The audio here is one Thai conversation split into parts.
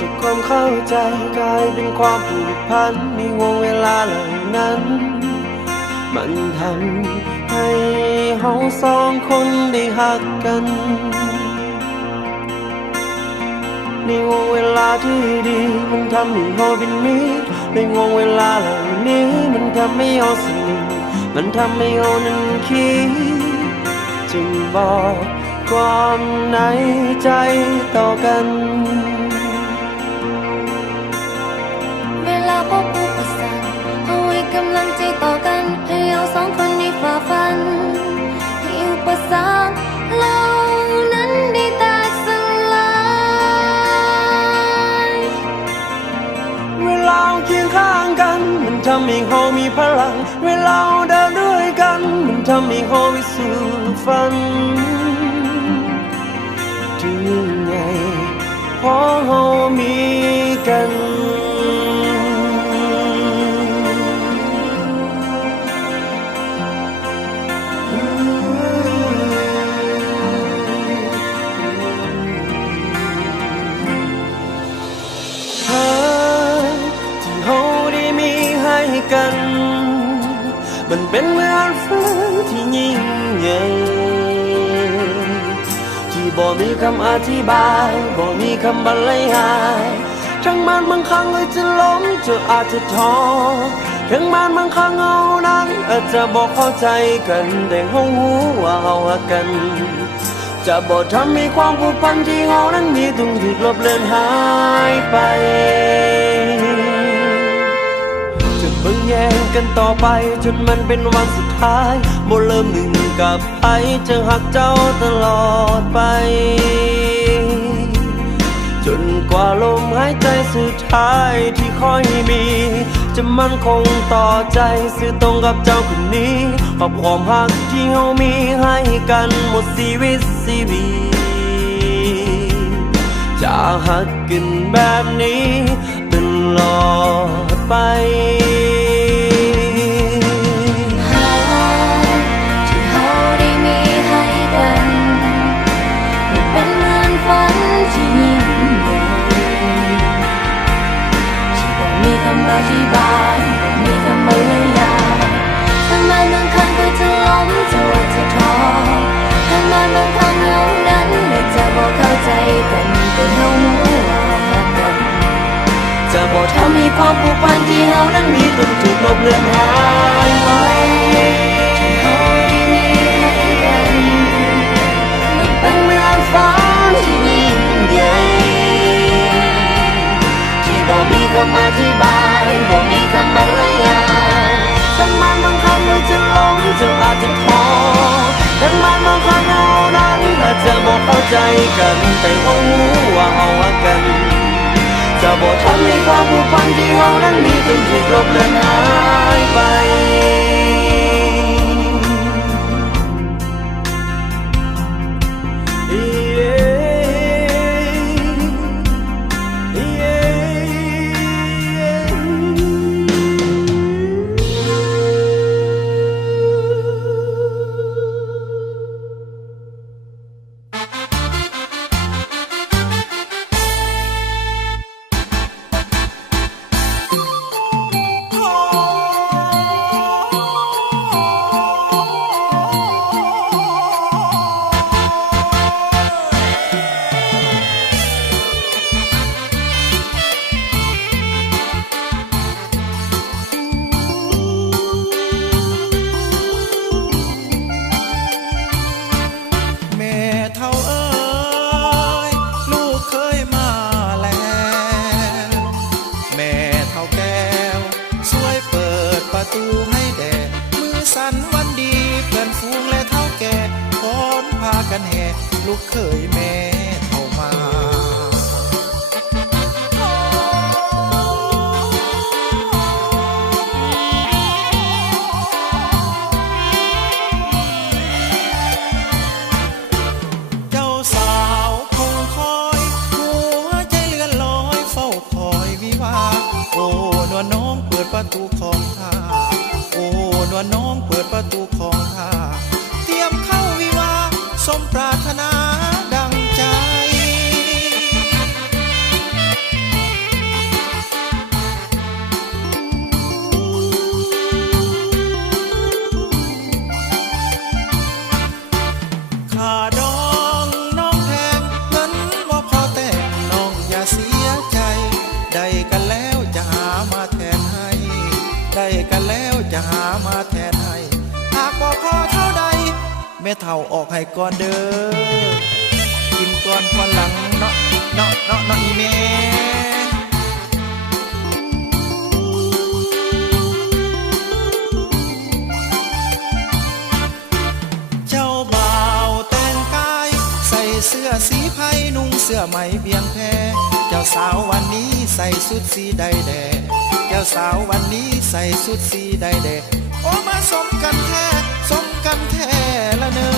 จากความเข้าใจกลายเป็นความผูกพันในวงเวลาเหล่านั้นมันทำให้เราสองคนได้หักกันในวงเวลาที่ดีมันทำให้เราเป็นมิตรในวงเวลาเหล่านี้มันทำให้เราสนิทมันทำให้เรานั้นคิดจึงบอกความในใจต่อกันเวลาพบอุปสรรคเอาไว้กำลังใจต่อกันให้เราสองคนได้ฝ่าฟันให้อุปสรรคเหล่านั้นได้แตกสลายเวลาเคียงข้างกันมันทำให้เรามีพลังเวลาเดินด้วยกันมันทำให้เราไปสู่ฝันที่ยิ่งใหญ่เพราะเรามีกันกันมันเป็นเหมือนฝันที่ยิ่งใหญ่ที่บ่มีคำอธิบายบ่มีคำบรรยายทั้งมันบางครั้งเลยจะล้มจะอาจจะท้อทั้งมันบางครั้งเอานั้นอาจจะบอกเข้าใจกันแต่เรารู้ว่าเรารักกันจะบอกทำให้ความผูกพันที่เรานั้นมีต้องถูกลบเลือนหายไปเบิ่งแย่งกันต่อไปจนมันเป็นวันสุดท้ายบ่เริ่มหนึ่งกับไผจะหักเจ้าตลอดไปจนกว่าลมหายใจสุดท้ายที่ค่อยมีจะมั่นคงต่อใจซื่อตรงกับเจ้าคนนี้ขอบความหักที่เรามีให้กันหมดชีวิตจะหักกันแบบนี้ตลอดไปอธิบายมีคำบรรยายทั้งมันบางครั้งก็จะล้มจะว่าจะท้อทั้งมันบางครั้งเรานั้นไม่จะบอกเข้าใจกันแต่เรารู้ว่ารักกันจะบอกทำให้ความผูกพันที่เรานั้นมีต้องถูกลบเลือนหายไปที่เราได้มีให้กันมันเป็นเหมือนฝันที่ยิ่งใหญ่ที่บ่มีคำอธิบายบ่มีคำบรรยายทั้งมันบางครั้งเราจะล้มจะอาจจะท้อทั้งมันบางครั้งเรานั้นอาจจะบอกเข้าใจกันแต่เรารู้ว่าเรารักกันจะบอกทำให้ความผูกพันที่เรานั้นมีจนถูกลบเลือนหายไปลูกเคยแม่เข้ามาเจ้าสาวคงคอยหัวใจเลื่อนลอยเฝ้าคอยวิวาโอ้นวลน้องเปิดประตูของท่าโอ้นวลน้องเปิดประตูของท่าเตรียมเข้าวิวาสมปรารถนาดังใจ จะหามาแทนให้หากบอกพอเท่าใดแม่เท่าออกให้ก่อนเด้อกินก่อนพอหลังเนาะเนาะเนาะเนาะอีแม่เจ้าบ่าวแต่งกายใส่เสื้อสีไผ่นุ่งเสื้อไหมเบียงแพเจ้าสาววันนี้ใส่สุดสีใดแดเจ้าสาววันนี้ใส่สุดสีใดแดโอ้มาสมกันแท้สมกันแท้ละเนอ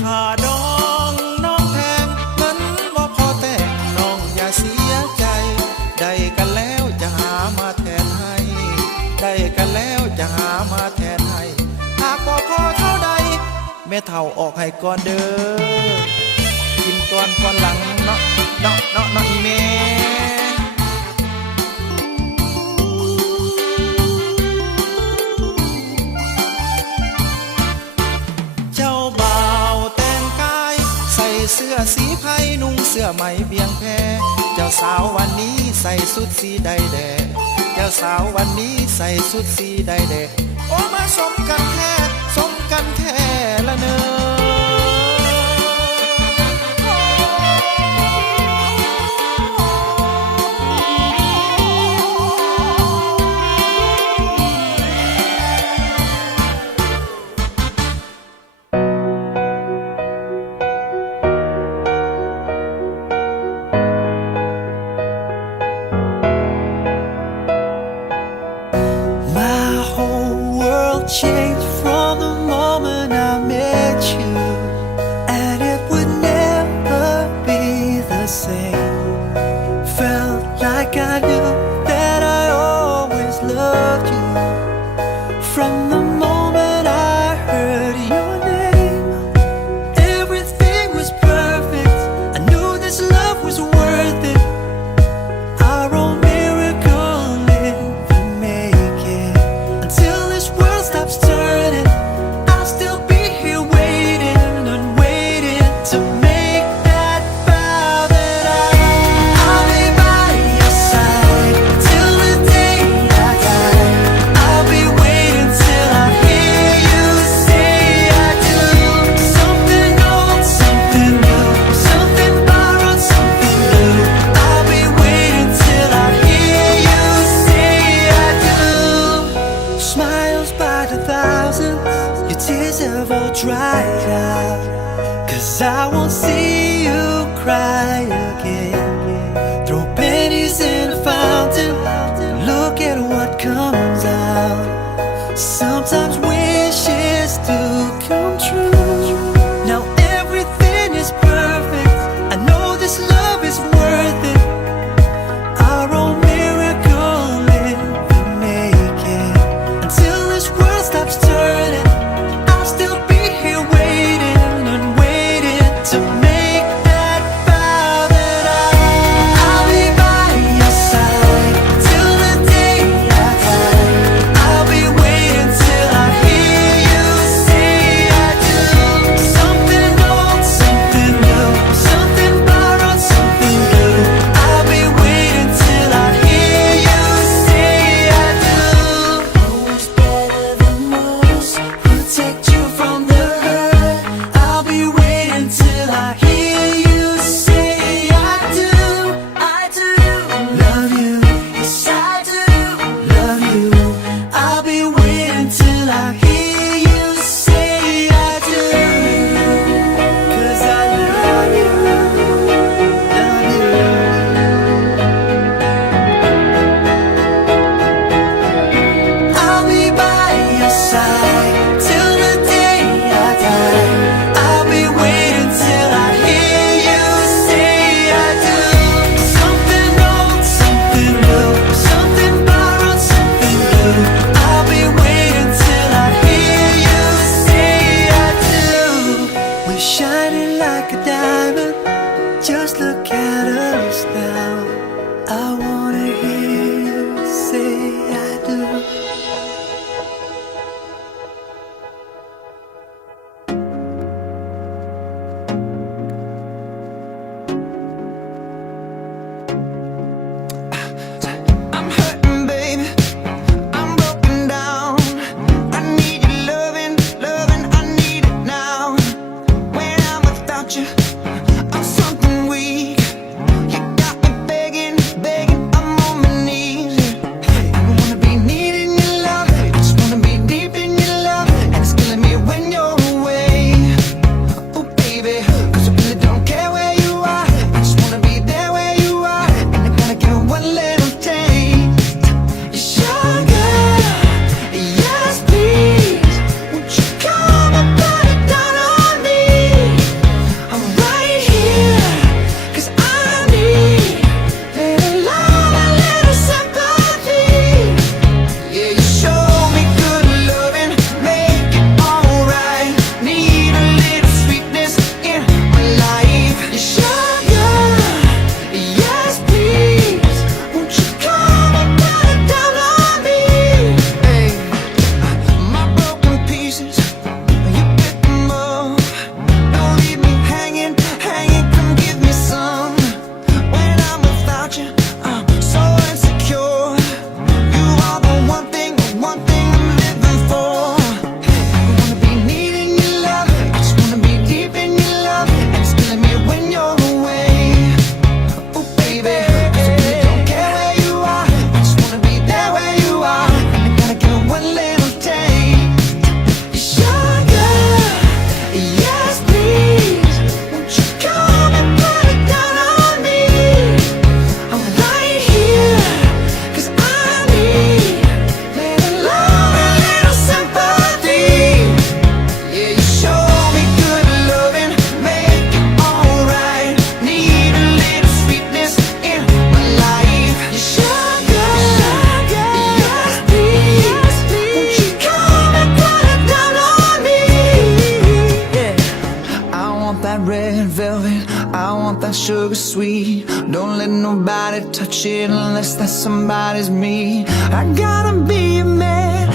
ค่าดองน้องแพงเงินบ่พอแต่งน้องอย่าเสียใจได้กันแล้วจะหามาแทนให้ได้กันแล้วจะหามาแทนให้หากบ่พอเท่าใดแม่เท่าออกให้ก่อนเด้อกินก่อนก่อนหลังเนาะเนาะเนาะเนาะอีแม่เจ้าบ่าวแต่งกายใส่เสื้อสีไผ่นุ่งเสื้อไหมเบียงแพเจ้าสาววันนี้ใส่สุดสีใดแดเจ้าสาววันนี้ใส่สุดสีใดแดโอ้มาสมกันแท้สมกันแท้ละเนอMy whole world changed from the moment I met you, and it would never be the same. Felt like I knew that I always loved you from the moment I heard your name. Everything was perfect. I knew this love was worth it. Our own miracle in the making. Until this world stops turning, I'll still be here waiting and waiting to make that vow that I'll be by your side. sugar sweet. Don't let nobody touch it unless that somebody's me. I gotta be a man,